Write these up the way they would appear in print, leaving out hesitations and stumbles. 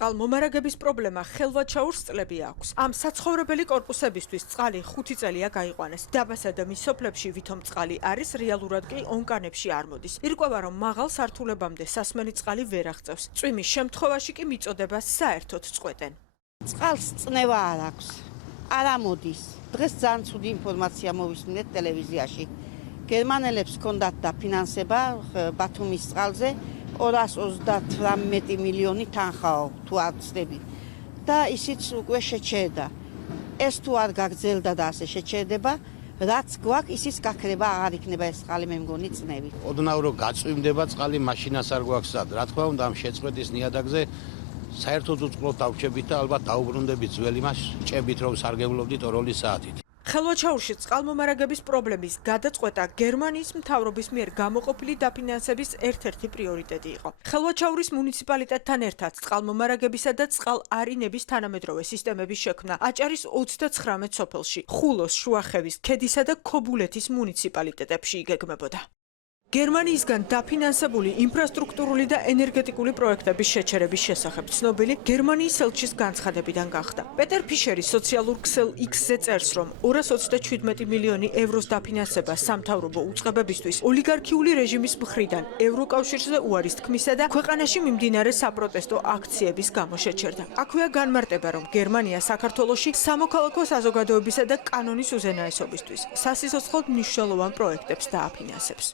წყალმომარაგების პრობლემა ხელვაჩაურს წლები აქვს. Ამ საცხოვრებელი კორპუსებისთვის წყალი 5 წელია გაიყვანეს. დაბასა და მის სოფლებში ვითომ წყალი არის, რეალურად კი ონკანებში არ მოდის. ირკვევა, რომ მაღალ სართულებამდე სასმელი წყალი ვერ აღწევს. წვიმის შემთხვევაში კი მიწოდებას საერთოდ წყვეტენ. წყალს წნევა არ აქვს. არ ამოდის. დღეს ძალიან ცუდი ინფორმაცია მოვისმინეთ ტელევიზიაში. გერმანელებს ჰქონდათ დაფინანსება ბათუმის წყალზე 238 მილიონი თანხაო თუ არ ვცდები. და ისიც უკვე შეჩერდა. ეს თუ არ გაგრძელდა და ასე შეჩერდება, რაც გვაქვს, ისიც გაქრება, აღარ იქნება ეს წყალი, მე მგონი წნევით. ოდნავ რომ გაწვიმდება წყალი, მაშინაც არ გვაქვს სად. რა თქმა უნდა, ამ შეწყვეტის ნიადაგზე საერთოდ უწყლოდ დავჩებით და ალბათ დაუბრუნდებით ძველი მას ჭებით, რომ სარგებლობდით 2 საათით. ხელვაჩაურში წყალმომარაგების პრობლემის გადაწყვეტა გერმანიის მთავრობის მიერ გამოყოფილი დაფინანსების ერთ-ერთი პრიორიტეტი იყო. ხელვაჩაურის მუნიციპალიტეტთან ერთად წყალმომარაგებისა და წყალარინების თანამედროვე სისტემების შექმნა აჭარის 39 სოფელში, ხულოს, შუახევის, ქედისა და ქობულეთის მუნიციპალიტეტებში იგეგმებოდა. გერმანიისგან დაფინანსებული ინფრასტრუქტურული და ენერგეტიკული პროექტების შეჩერების შესახებ ცნობილი გერმანიის ელჩის განცხადებიდან გახდა. პეტერ ფიშერი სოციალურ ქსელ X-ზე წერს, რომ 227 მილიონი ევროს დაფინანსება სამთავრობო უწყებებისთვის ოლიგარქიული რეჟიმის მხრიდან ევროკავშირზე უარის თქმისა და ქვეყანაში მიმდინარე საპროტესტო აქციების გამო შეჩერდა. აქვეა განმარტება, რომ გერმანია საქართველოში სამოქალაქო საზოგადოებისა და კანონის უზენაესობისთვის სასიცოცხლოდ მნიშვნელოვან პროექტებს დააფინანსებს.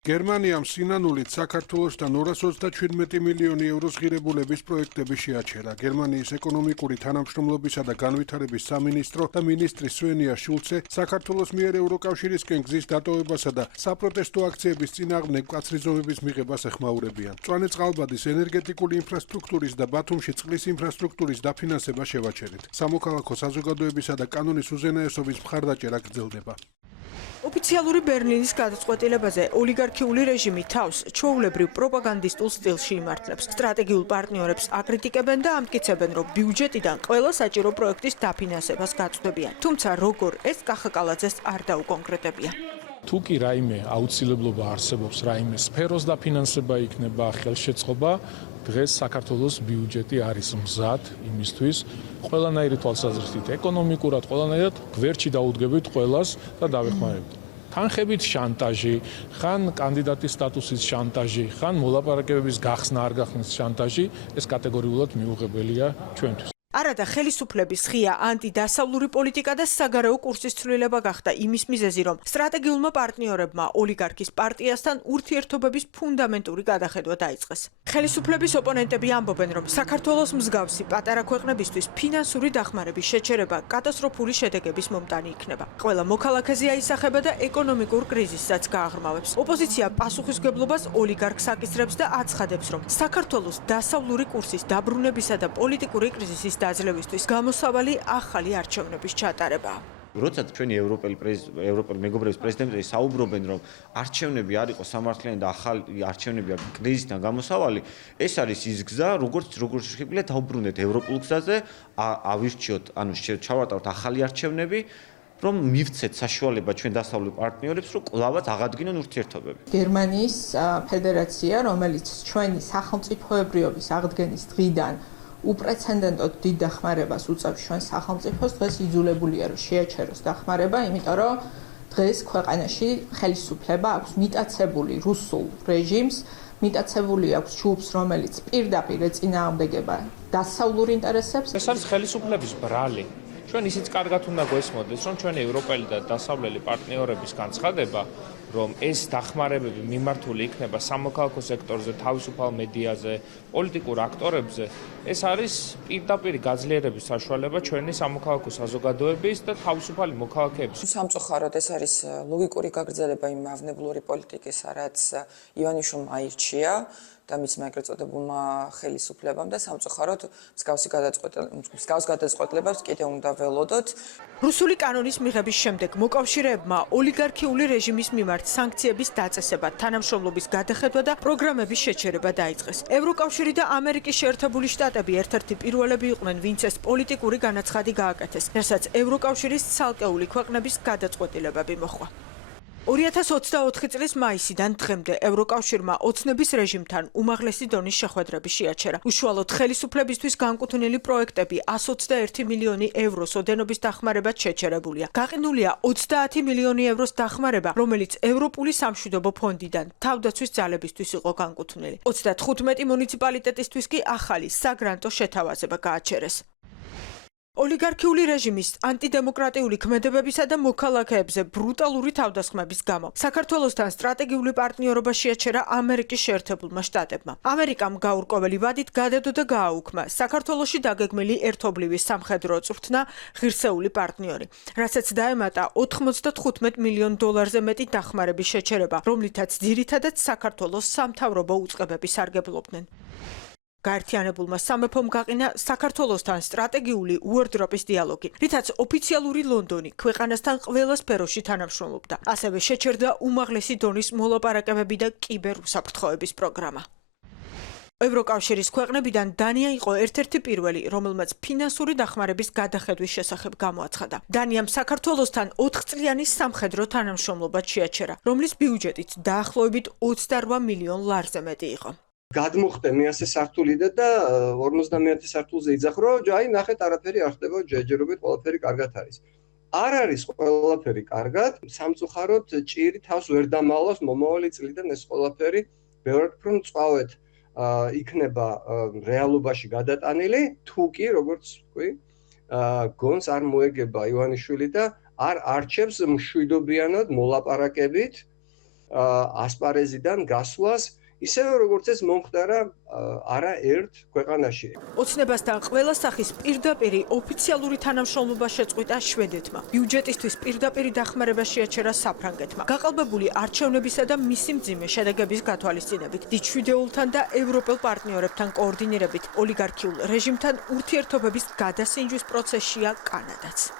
გერმანიამ სინანულით საქართველოსთან 227 მილიონი ევროს ღირებულების პროექტები შეაჩერა. გერმანიის ეკონომიკური თანამშრომლობისა და განვითარების სამინისტრო და მინისტრი სვენია შულცე საქართველოს მიერ ევროკავშირისკენ გზის დატოვებასა და საპროტესტო აქციების წინააღმდეგ მკაცრი ზომების მიღებას ეხმაურებიან. მწვანე წყალბადის ენერგეტიკული ინფრასტრუქტურის და ბათუმში წყლის ინფრასტრუქტურის დაფინანსება შევაჩერეთ. სამოქალაქო საზოგადოებისა და კანონის უზენაესობის მხარდაჭერა გრძელდება. ოფიციალური ბერლინის გადაწყვეტილებაზე ოლიგარქიული რეჟიმი თავს ჩვეულებრივ პროპაგანდისტულ სტილში იმართლებს. სტრატეგიულ პარტნიორებს აკრიტიკებენ და ამტკიცებენ, რომ ბიუჯეტიდან ყველა საჭირო პროექტის დაფინანსებას გაწვდებიან. თუმცა როგორ ეს კახაკალაძეს არ დაუკონკრეტებია. თუ კი რაიმე აუცილებლობა არსებობს, რაიმე სფეროს დაფინანსება იქნება ხელშეწყობა, დღეს საქართველოს ბიუჯეტი არის მზად იმისთვის, ყველანაირი თვალსაზრისით ეკონომიკურად, ყველანაირად გვერდში დაუდგებით ყველას და დავეხმარებით. თანხებით შანტაჟი, ხან კანდიდატის სტატუსის შანტაჟი, ხან მოლაპარაკებების გახსნა არ გახსნის შანტაჟი, ეს კატეგორიულად მიუღებელია ჩვენთვის. არადა ხელისუფლების ღია ანტიდასავლური პოლიტიკა და საგარეო კურსის ცვლილება გახდა იმის მიზეზი, რომ სტრატეგიულმა პარტნიორებმა ოლიგარქის პარტიასთან ურთიერთობების ფუნდამენტური გადახედვა დაიწყეს. ხელისუფლების ოპონენტები ამბობენ, რომ საქართველოს მსგავსი პატარა ქვეყნებისთვის ფინანსური დახმარების შეჩერება კატასტროფული შედეგების მომტანი იქნება. ყველა მოქალაქეზე აისახება და ეკონომიკურ კრიზისსაც გააღრმავებს. ოპოზიცია პასუხისმგებლობას ოლიგარქს აკისრებს და აცხადებს, რომ საქართველოს დასავლური კურსის დაბრუნებისა და პოლიტიკური კრიზისის დაძლევისთვის გამოსავალი ახალი არჩევნების ჩატარება. როცა ჩვენი ევროპელი მეგობრების პრეზიდენტები საუბრობენ, რომ არჩევნები არ იყოს სამართლიანი და ახალი არჩევნები კრიზისიდან გამოსავალი, ეს არის ის გზა, როგორც შეგვიძლია დაუბრუნდეთ ევროპულ გზაზე, ავირჩიოთ, ჩავატაროთ ახალი არჩევნები, რომ მივცეთ საშუალება ჩვენ დასავლურ პარტნიორებს, რომ კვლავაც აღადგინონ ურთიერთობები. გერმანიის ფედერაცია, რომელიც ჩვენი სახელმწიფოებრიობის აღდგენის დღიდან უპრეცედენტოდ დიდ დახმარებას უწევს ჩვენ სახელმწიფოს, დღეს იძულებულია რომ შეაჩეროს დახმარება, იმიტომ რომ დღეს ქვეყანაში ხელისუფლება აქვს მიტაცებული რუსულ რეჟიმს, მიტაცებული აქვს ჯგუფს, რომელიც პირდაპირ ეწინააღმდეგება დასავლურ ინტერესებს. ეს არის ხელისუფლების ბრალი. ჩვენ ისიც კარგად უნდა გვესმოდეს, რომ ჩვენი ევროპელი და დასავლელი პარტნიორების განცხადება, რომ ეს დახმარებები მიმართული იქნება სამოქალაქო სექტორზე, თავისუფალ მედიაზე, პოლიტიკურ აქტორებზე, ეს არის პირდაპირ გაძლიერების საშუალება ჩვენი სამოქალაქო საზოგადოების და თავისუფალი მოქალაქეების. სამწუხაროდ ეს არის ლოგიკური გაგრძელება იმ მავნებლური პოლიტიკისა, რაც ივანიშვილმა აირჩია და მისმა ეგრეთ წოდებულმა ხელისუფლებამ და სამწუხაროდ მსგავს გადაწყვეტილებებს კიდევ უნდა ველოდოთ. რუსული კანონის მიღების შემდეგ მოკავშირეებმა ოლიგარქიული რეჟიმის მიმართ სანქციების დაწესება, თანამშრომლობის გადახედვა და პროგრამების შეჩერება დაიწყეს. ევროკავშირი და ამერიკის შეერთებული შტატები ერთ-ერთი პირველები იყვნენ, ვინც ეს პოლიტიკური განაცხადი გააკეთეს, რასაც ევროკავშირის ცალკეული ქვეყნების გადაწყვეტილებები მოჰყვა. 2024 წლის მაისიდან დღემდე ევროკავშირმა ოცნების რეჟიმთან უმაღლესი დონის შეხვედრები შეაჩერა. უშუალოდ ხელისუფლებისთვის განკუთვნილი პროექტები 121 მილიონი ევროს ოდენობის დახმარებად შეჩერებულია. გაყინულია 30 მილიონი ევროს დახმარება, რომელიც ევროპული სამშვიდობო ფონდიდან თავდაცვის ძალებისთვის იყო განკუთვნილი. 35 მუნიციპალიტეტისთვის კი ახალი საგრანტო შეთავაზება გააჩერეს. ოლიგარქიული რეჟიმის ანტიდემოკრატიული ქმედებებისა და მოქალაქეებზე ბრუტალური თავდასხმების გამო საქართველოსთან სტრატეგიული პარტნიორობა შეაჩერა ამერიკის შეერთებულმა შტატებმა. ამერიკამ გაურკვეველი ვადით გადადო და გააუქმა საქართველოში დაგეგმილი ერთობლივი სამხედრო წვრთნა ღირსეული პარტნიორი, რასაც დაემატა 95 მილიონ დოლარზე მეტი დახმარების შეჩერება, რომლითაც ძირითადად საქართველოს სამთავრობო უწყებები სარგებლობდნენ. გაერთიანებულმა სამეფომ გაყინა საქართველოსთან სტრატეგიული უორდროპის დიალოგი, რითაც ოფიციალური ლონდონი ქვეყანასთან ყველა სფეროში თანამშრომლობდა. ასევე შეჩერდა უმაღლესი დონის მოლაპარაკებები და კიბერუსაფრთხოების პროგრამა. ევროკავშირის ქვეყნებიდან დანია იყო ერთ-ერთი პირველი, რომელმაც ფინანსური დახმარების გადახედვის შესახებ გამოაცხადა. დანიამ საქართველოსთან 4 წლიანი სამხედრო თანამშრომლობა შეაჩერა, რომლის ბიუჯეტიც დაახლოებით 28 მილიონ ლარზე მეტი იყო. გადმოხდა მე-100 სართულიდან და 50 სართულზე იძახრო, აი ნახეთ არაფერი არ ხდება, ჯერჯერობით ყველაფერი კარგად არის. არ არის ყველაფერი კარგად, სამწუხაროდ ჭირი თავს ვერ დამალავს მომავალი წლიდან ეს ყველაფერი, ბევრად უფრო მწვავედ იქნება რეალობაში გადატანილი, თუ კი, როგორც ვთქვი, გონს არ მოეგება ივანიშვილი და არ არჩევს მშვიდობიანად მოლაპარაკებით ასპარეზიდან გასვლას ისევე როგორც ეს მომხდარა არა ერთ ქვეყანაში. ოცნებასთან ყველა სახის პირდაპირი ოფიციალური თანამშრომლობა შეწყვიტა შვედეთმა. ბიუჯეტისთვის პირდაპირი დახმარება შეაჩერა საფრანგეთმა. გაყალბებული არჩევნებისა და მისი მძიმე შედეგების გათვალისწინებით, დიდ შვიდეულთან და ევროპელ პარტნიორებთან კოორდინირებით ოლიგარქიულ რეჟიმთან ურთიერთობების გადასინჯვის პროცესშია კანადაც.